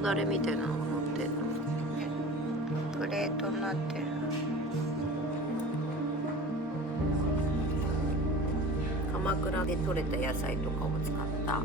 トだれみたいなのが乗ってるの。プレートになってる。鎌倉で採れた野菜とかを使った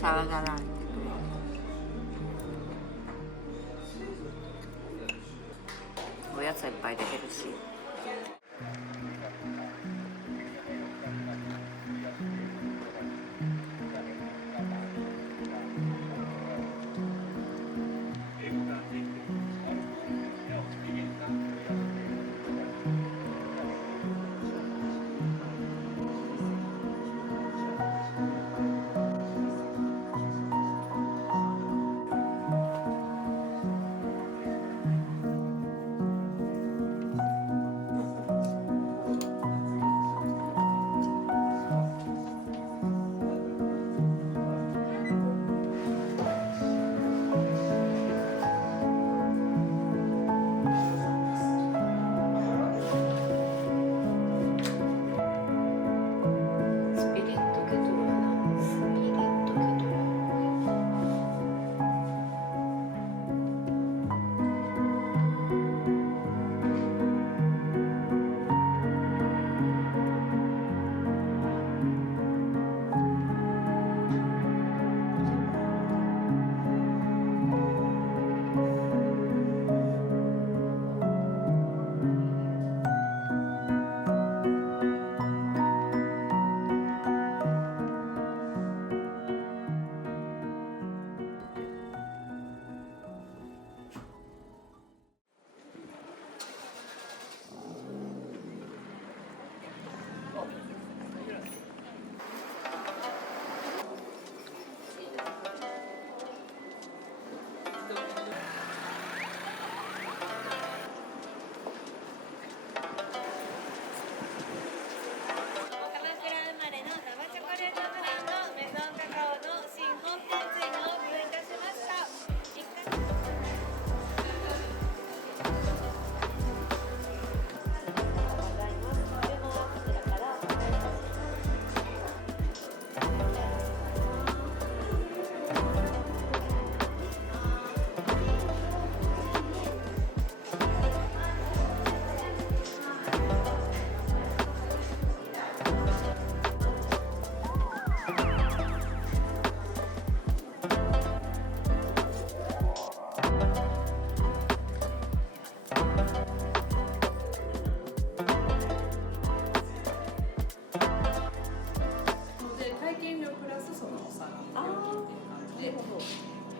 サラダランチ。お野菜いっぱいでヘルシー。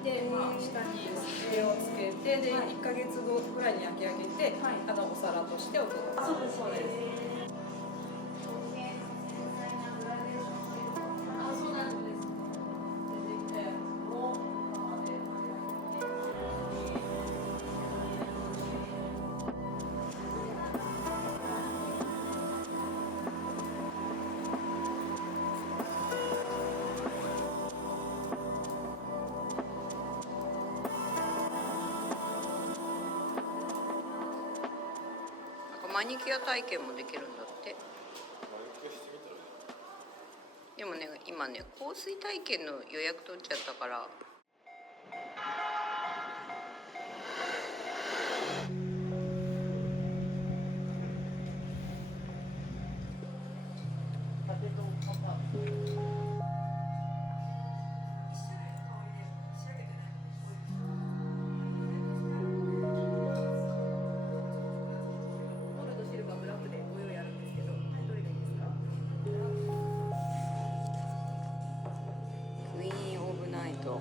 で、まあ、下に上をつけて、で、1ヶ月後ぐらいに焼き上げて、お皿としてお届けする。そうです。マニキュア体験もできるんだって。でもね、今ね、香水体験の予約取っちゃったから。クイーンオブナイト。こ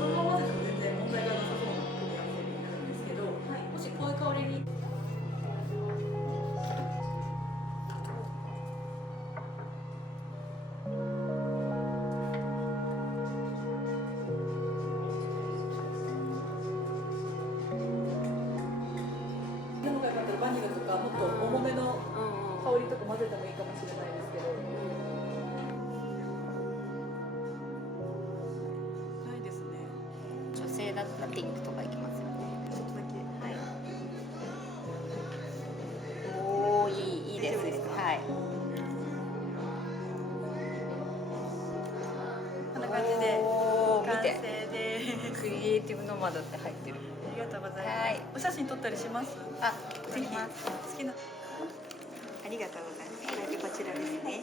のままでも全然問題がなさそうな組み合わせになるんですけど、もしこういう香りに。バニラとかもっと重めの香りとか混ぜてもいいかもしれないですけど、ないですね。女性だったらピンクとかいきますよね。ちょっとだけ。はい。おお、いいですね。はい。こんな感じで。クリエイティブノマドって入ってる。ありがとうございます。はい。お写真撮ったりします？あ、ぜひ好きな。ありがとうございます。こちらですね。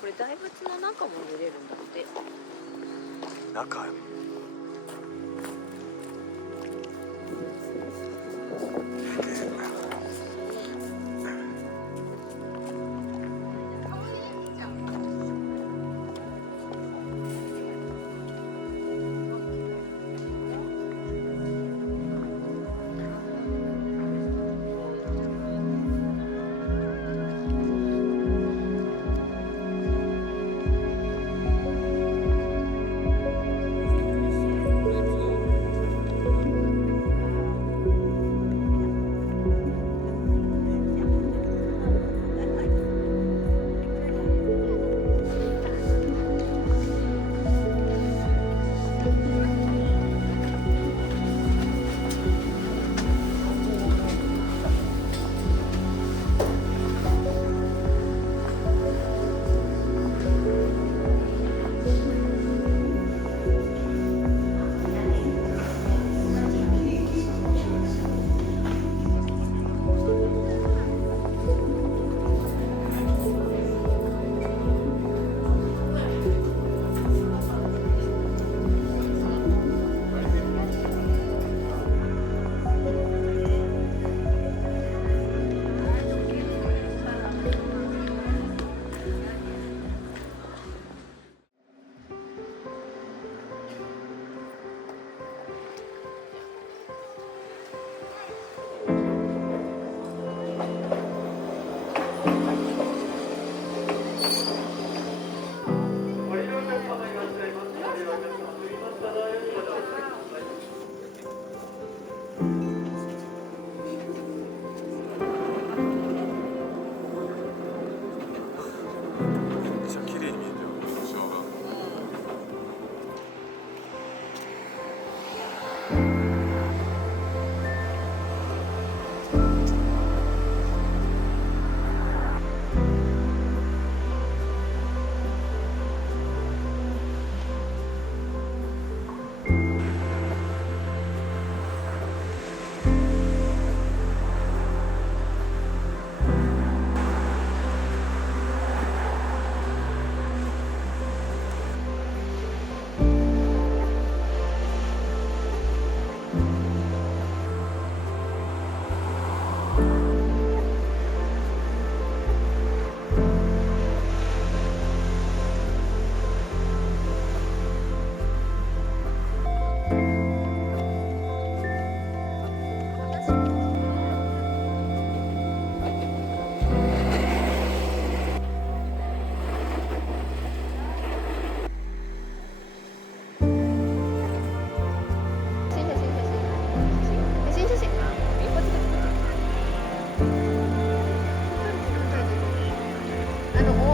これ大仏の中も見れるんだって。中。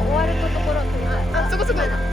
終わるところ、あ、そこそこ。